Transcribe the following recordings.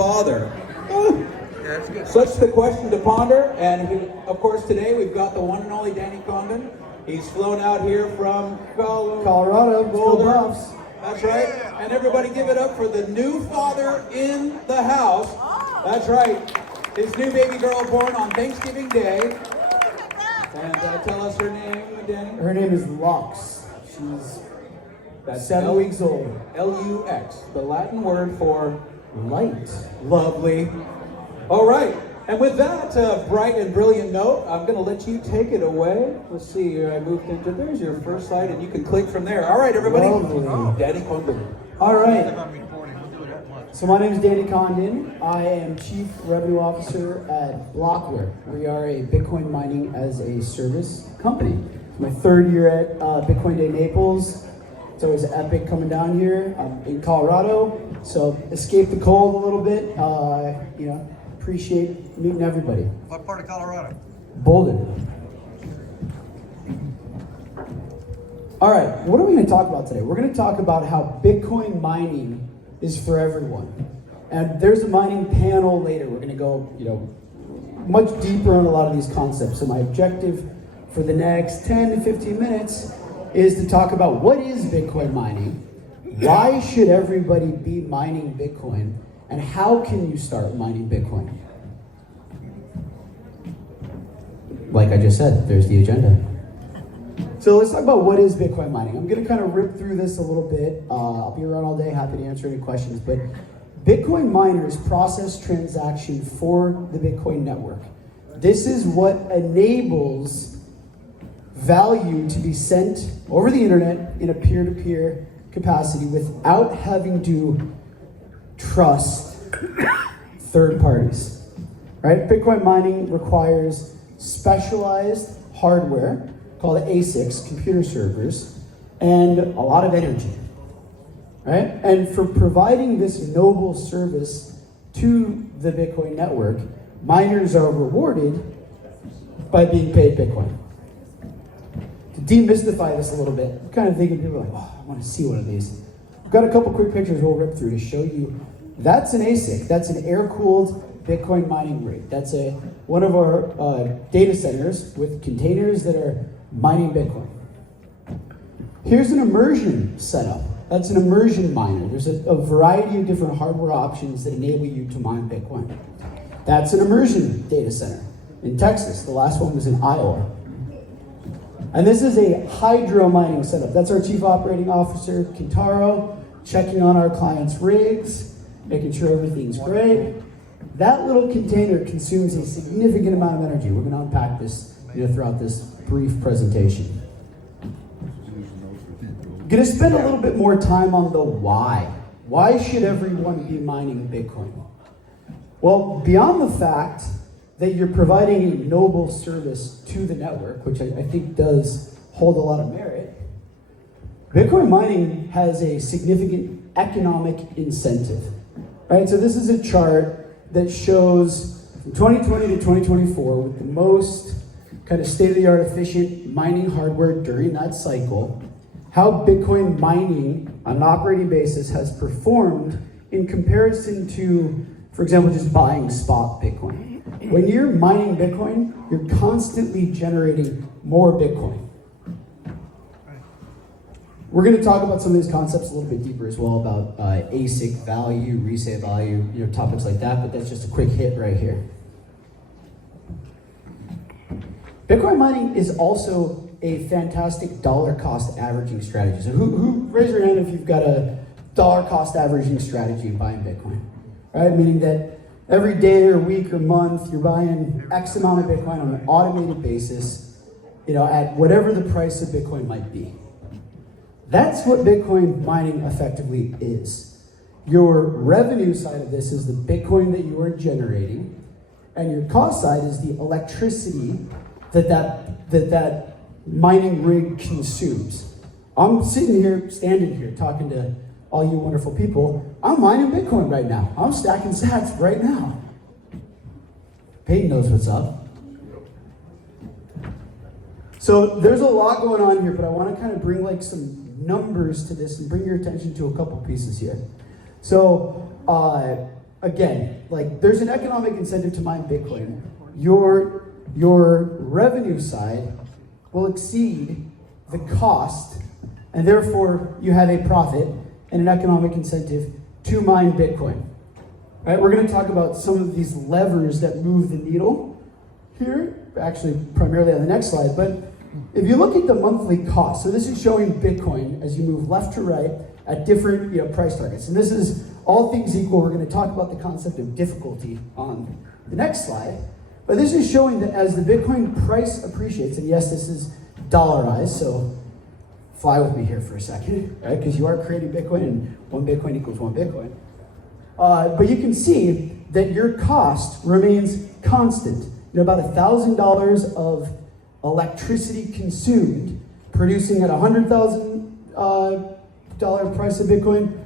bother? Such the question to ponder, and of course today we've got the one and only Danny Condon. He's flown out here from Colorado, Boulder. Buffs. That's right. And everybody give it up for the new father in the house. That's right. His new baby girl born on Thanksgiving Day. And tell us her name, Danny. Her name is Lux. She's 7 weeks old. L-U-X, the Latin word for light. Lovely. All right. And with that bright and brilliant note, I'm going to let you take it away. Let's see here. I moved into, there's your first slide, and you can click from there. All right, everybody. Danny Condon. All right. So my name is Danny Condon. I am Chief Revenue Officer at Blockware. We are a Bitcoin mining as a service company. It's my third year at Bitcoin Day Naples. It's always epic coming down here. I'm in Colorado, so escape the cold a little bit. Appreciate meeting everybody. What part of Colorado? Boulder. All right, what are we going to talk about today? We're going to talk about how Bitcoin mining is for everyone. And there's a mining panel later. We're going to go, much deeper on a lot of these concepts. So my objective for the next 10 to 15 minutes is to talk about what is Bitcoin mining, why should everybody be mining Bitcoin, and how can you start mining Bitcoin? Like I just said, there's the agenda. So let's talk about what is Bitcoin mining. I'm going to kind of rip through this a little bit. I'll be around all day, happy to answer any questions. But Bitcoin miners process transactions for the Bitcoin network. This is what enables value to be sent over the internet in a peer-to-peer capacity without having to trust third parties. Right? Bitcoin mining requires specialized hardware called ASICs, computer servers, and a lot of energy. Right? And for providing this noble service to the Bitcoin network, miners are rewarded by being paid Bitcoin. To demystify this a little bit, I'm kind of thinking people are like, oh, I want to see one of these. I've got a couple quick pictures we'll rip through to show you. That's an ASIC. That's an air-cooled Bitcoin mining rig. That's one of our data centers with containers that are mining Bitcoin. Here's an immersion setup. That's an immersion miner. There's a variety of different hardware options that enable you to mine Bitcoin. That's an immersion data center in Texas. The last one was in Iowa. And this is a hydro mining setup. That's our Chief Operating Officer, Kintaro, checking on our clients' rigs, making sure everything's great. That little container consumes a significant amount of energy. We're going to unpack this throughout this brief presentation. I'm going to spend a little bit more time on the why. Why should everyone be mining Bitcoin? Well, beyond the fact that you're providing a noble service to the network, which I think does hold a lot of merit, Bitcoin mining has a significant economic incentive. Right? So this is a chart that shows from 2020 to 2024 with the most kind of state-of-the-art efficient mining hardware during that cycle, how Bitcoin mining on an operating basis has performed in comparison to, for example, just buying spot Bitcoin. When you're mining Bitcoin, you're constantly generating more Bitcoin. We're going to talk about some of these concepts a little bit deeper as well about ASIC value, resale value, topics like that, but that's just a quick hit right here. Bitcoin mining is also a fantastic dollar cost averaging strategy. So who raise your hand if you've got a dollar cost averaging strategy in buying Bitcoin? Right? Meaning that every day or week or month you're buying X amount of Bitcoin on an automated basis, at whatever the price of Bitcoin might be. That's what Bitcoin mining effectively is. Your revenue side of this is the Bitcoin that you are generating, and your cost side is the electricity that mining rig consumes. I'm standing here, talking to all you wonderful people. I'm mining Bitcoin right now. I'm stacking sats right now. Peyton knows what's up. So there's a lot going on here, but I want to kind of bring some numbers to this and bring your attention to a couple pieces here. So again, like there's an economic incentive to mine Bitcoin. Your revenue side will exceed the cost, and therefore you have a profit and an economic incentive to mine Bitcoin. All right, we're going to talk about some of these levers that move the needle here, actually primarily on the next slide. But if you look at the monthly cost, so this is showing Bitcoin as you move left to right at different price targets. And this is all things equal. We're going to talk about the concept of difficulty on the next slide. But this is showing that as the Bitcoin price appreciates, and yes, this is dollarized, so fly with me here for a second, right? Because you are creating Bitcoin, and 1 Bitcoin equals 1 Bitcoin. But you can see that your cost remains constant. About $1,000 of electricity consumed, producing at $100,000 price of Bitcoin,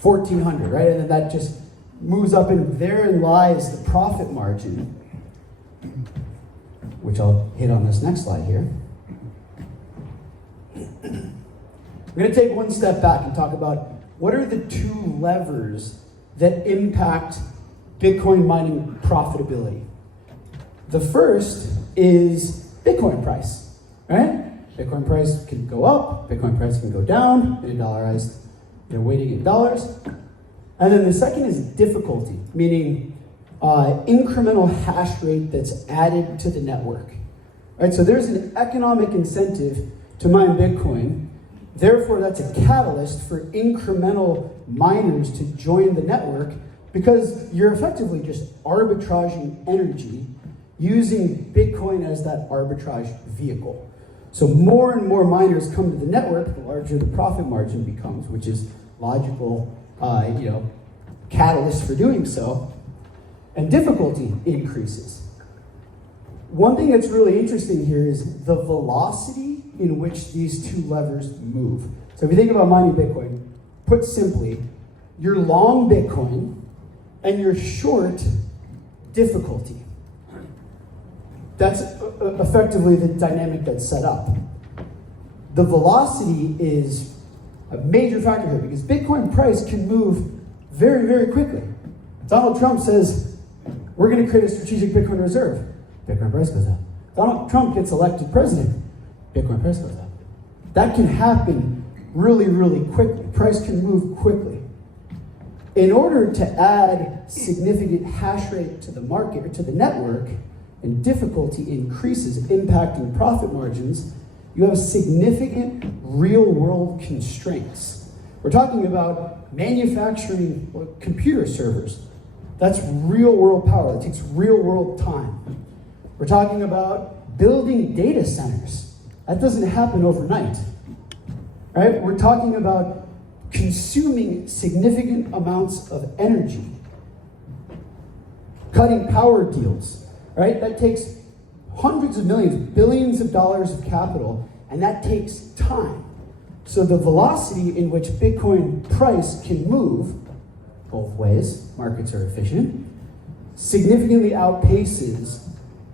$1,400, right? And then that just moves up, and therein lies the profit margin, which I'll hit on this next slide here. We're going to take one step back and talk about what are the two levers that impact Bitcoin mining profitability. The first is Bitcoin price, right? Bitcoin price can go up, Bitcoin price can go down in a dollarized, weighting in dollars. And then the second is difficulty, meaning incremental hash rate that's added to the network. Right? So there's an economic incentive to mine Bitcoin. Therefore, that's a catalyst for incremental miners to join the network, because you're effectively just arbitraging energy using Bitcoin as that arbitrage vehicle. So more and more miners come to the network, the larger the profit margin becomes, which is logical, catalyst for doing so, and difficulty increases. One thing that's really interesting here is the velocity in which these two levers move. So if you think about mining Bitcoin, put simply, you're long Bitcoin and you're short difficulty. That's effectively the dynamic that's set up. The velocity is a major factor here, because Bitcoin price can move very, very quickly. Donald Trump says, we're going to create a strategic Bitcoin reserve. Bitcoin price goes up. Donald Trump gets elected president. Bitcoin price goes up. That can happen really, really quickly. Price can move quickly. In order to add significant hash rate to the market or to the network, and difficulty increases, impacting profit margins, you have significant real-world constraints. We're talking about manufacturing computer servers. That's real-world power. That takes real-world time. We're talking about building data centers. That doesn't happen overnight. Right? We're talking about consuming significant amounts of energy, cutting power deals. Right? That takes hundreds of millions, billions of dollars of capital, and that takes time. So the velocity in which Bitcoin price can move, both ways, markets are efficient, significantly outpaces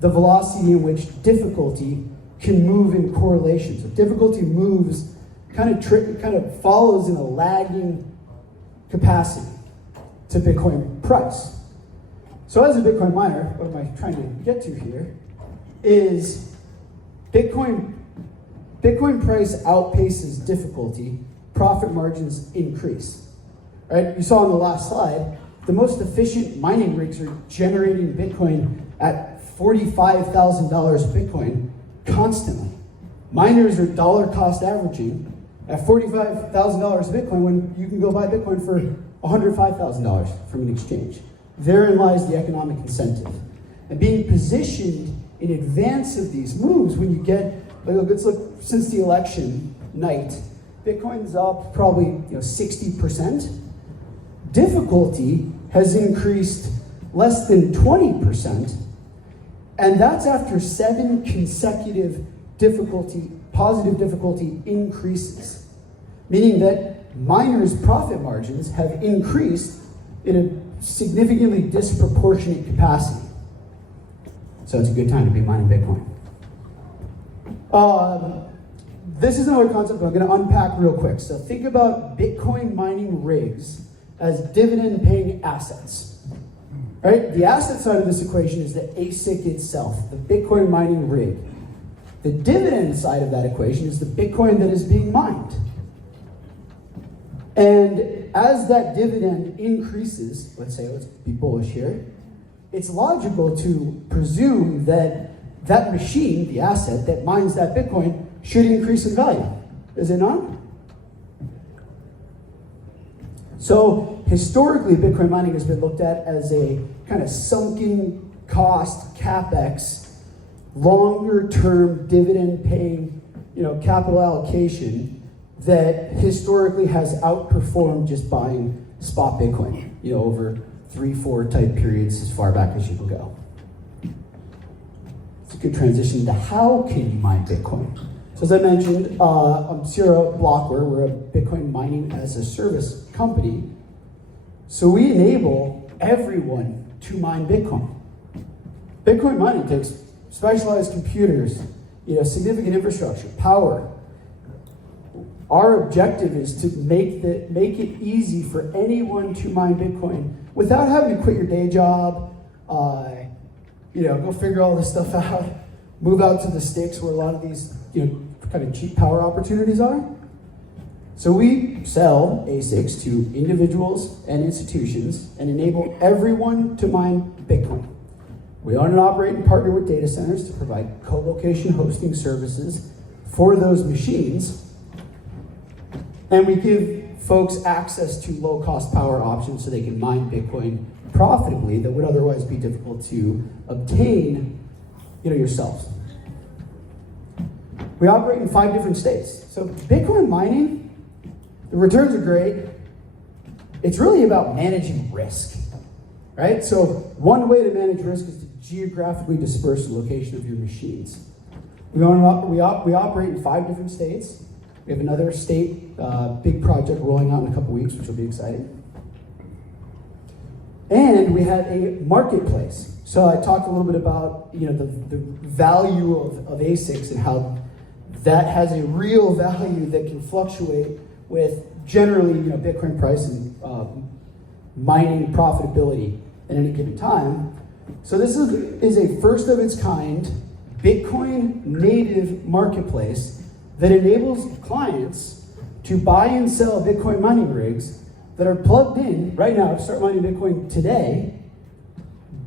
the velocity in which difficulty can move in correlation. So difficulty moves, kind of follows in a lagging capacity to Bitcoin price. So as a Bitcoin miner, what am I trying to get to here, is Bitcoin price outpaces difficulty, profit margins increase. Right? You saw on the last slide, the most efficient mining rigs are generating Bitcoin at $45,000 Bitcoin constantly. Miners are dollar cost averaging at $45,000 Bitcoin when you can go buy Bitcoin for $105,000 from an exchange. Therein lies the economic incentive. And being positioned in advance of these moves, when you get, let's look, since the election night, Bitcoin's up probably 60%. Difficulty has increased less than 20%, and that's after 7 consecutive positive difficulty increases, meaning that miners' profit margins have increased in a significantly disproportionate capacity. So it's a good time to be mining Bitcoin. This is another concept I'm going to unpack real quick. So think about Bitcoin mining rigs as dividend-paying assets. right? The asset side of this equation is the ASIC itself, the Bitcoin mining rig. The dividend side of that equation is the Bitcoin that is being mined. And as that dividend increases, let's be bullish here, it's logical to presume that that machine, the asset that mines that Bitcoin, should increase in value. Is it not? So historically, Bitcoin mining has been looked at as a kind of sunken cost, CapEx, longer term dividend paying, capital allocation that historically has outperformed just buying spot Bitcoin, over 3-4 type periods as far back as you can go. It's a good transition to how can you mine Bitcoin. So as I mentioned, I'm Sierra Blockware. We're a Bitcoin mining as a service company. So we enable everyone to mine Bitcoin. Bitcoin mining takes specialized computers, significant infrastructure, power. Our objective is to make it easy for anyone to mine Bitcoin without having to quit your day job, go figure all this stuff out, move out to the sticks where a lot of these, kind of cheap power opportunities are. So we sell ASICs to individuals and institutions and enable everyone to mine Bitcoin. We own and operate and partner with data centers to provide co-location hosting services for those machines. And we give folks access to low-cost power options so they can mine Bitcoin profitably that would otherwise be difficult to obtain, yourselves. We operate in 5 different states. So Bitcoin mining, the returns are great. It's really about managing risk, right? So one way to manage risk is to geographically disperse the location of your machines. We operate in 5 different states. We have another state big project rolling out in a couple weeks, which will be exciting. And we have a marketplace. So I talked a little bit about the value of ASICs and how that has a real value that can fluctuate with generally Bitcoin price and mining profitability at any given time. So this is a first of its kind Bitcoin native marketplace that enables clients to buy and sell Bitcoin mining rigs that are plugged in right now to start mining Bitcoin today,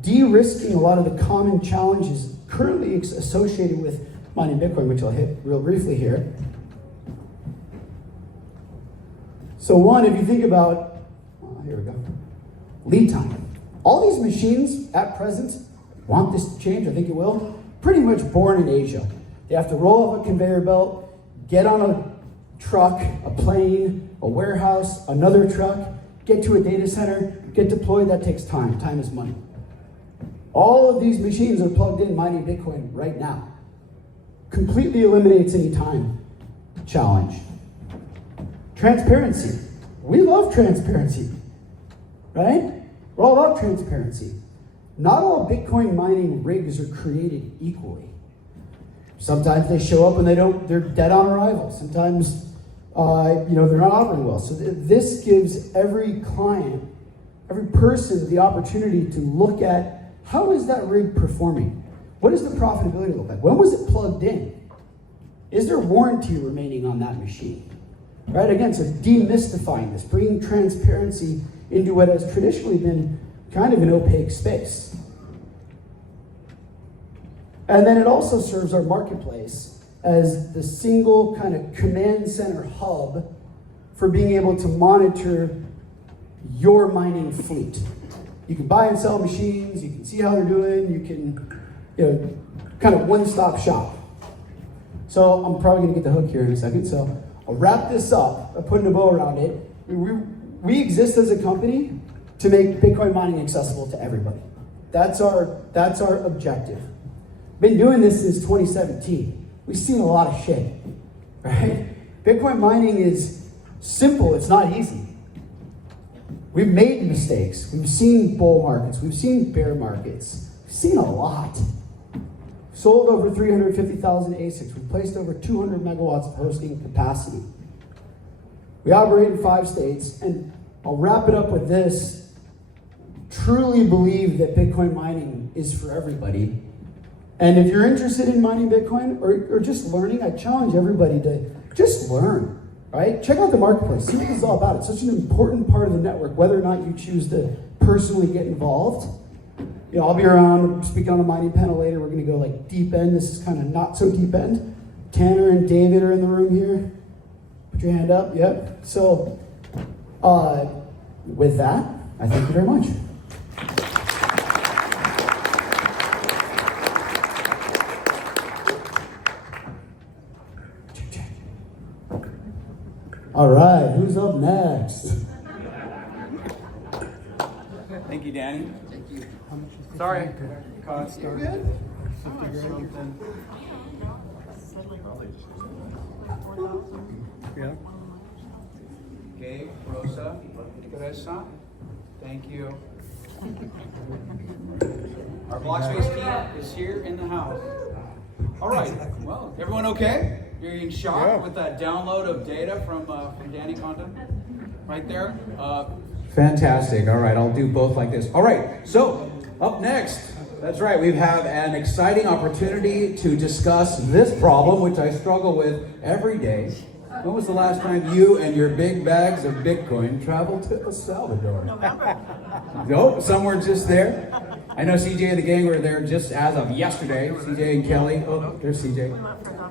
de-risking a lot of the common challenges currently associated with mining Bitcoin, which I'll hit real briefly here. So one, if you think about, here we go, lead time. All these machines at present want this to change, I think it will, pretty much born in Asia. They have to roll off a conveyor belt, get on a truck, a plane, a warehouse, another truck, get to a data center, get deployed. That takes time. Time is money. All of these machines are plugged in mining Bitcoin right now. Completely eliminates any time challenge. Transparency. We love transparency, right? We're all about transparency. Not all Bitcoin mining rigs are created equally. Sometimes they show up and they're dead on arrival. Sometimes, they're not operating well. So this gives every client, every person the opportunity to look at how is that rig performing? What does the profitability look like? When was it plugged in? Is there warranty remaining on that machine? Right, again, so demystifying this, bringing transparency into what has traditionally been kind of an opaque space. And then it also serves our marketplace as the single kind of command center hub for being able to monitor your mining fleet. You can buy and sell machines, you can see how they're doing, you can, kind of one-stop shop. So I'm probably gonna get the hook here in a second, so I'll wrap this up by putting a bow around it. We exist as a company to make Bitcoin mining accessible to everybody. That's our objective. Been doing this since 2017. We've seen a lot of shit, right? Bitcoin mining is simple, it's not easy. We've made mistakes. We've seen bull markets, we've seen bear markets. We've seen a lot. Sold over 350,000 ASICs. We placed over 200 megawatts of hosting capacity. We operate in 5 states, and I'll wrap it up with this. truly believe that Bitcoin mining is for everybody. And if you're interested in mining Bitcoin or just learning, I challenge everybody to just learn, right? Check out the marketplace, see what this is all about. It's such an important part of the network, whether or not you choose to personally get involved. You know, I'll be around speaking on a mining panel later. We're gonna go like deep end. This is kind of not so deep end. Tanner and David are in the room here. Put your hand up, yep. So, with that, I thank you very much. All right, who's up next? Thank you, Danny. Thank you. Sorry. Cost you good? Yeah. Okay, Rosa, Teresa. Thank you. Our Blockspace team is here in the house. All right. Well, everyone okay? You're in shock with that download of data from Danny Condon right there? Fantastic. All right, I'll do both like this. All right, so up next, that's right, we have an exciting opportunity to discuss this problem, which I struggle with every day. When was the last time you and your big bags of Bitcoin traveled to El Salvador? November. Nope, somewhere just there. I know CJ and the gang were there just as of yesterday. CJ and Kelly. Oh, there's CJ.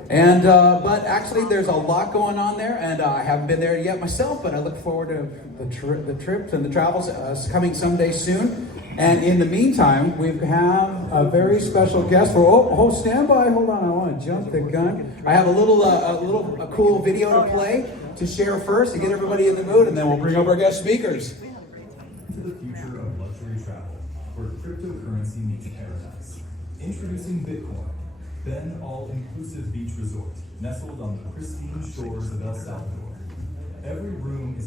And but actually, there's a lot going on there, and I haven't been there yet myself. But I look forward to the trips and the travels coming someday soon. And in the meantime, we have a very special guest. Stand by. Hold on, I want to jump the gun. I have a cool video to play to share first to get everybody in the mood, and then we'll bring over our guest speakers. To the future of luxury travel, where cryptocurrency meets paradise. Introducing Bitcoin, then all-inclusive beach resort, nestled on the pristine shores of El Salvador. Every room is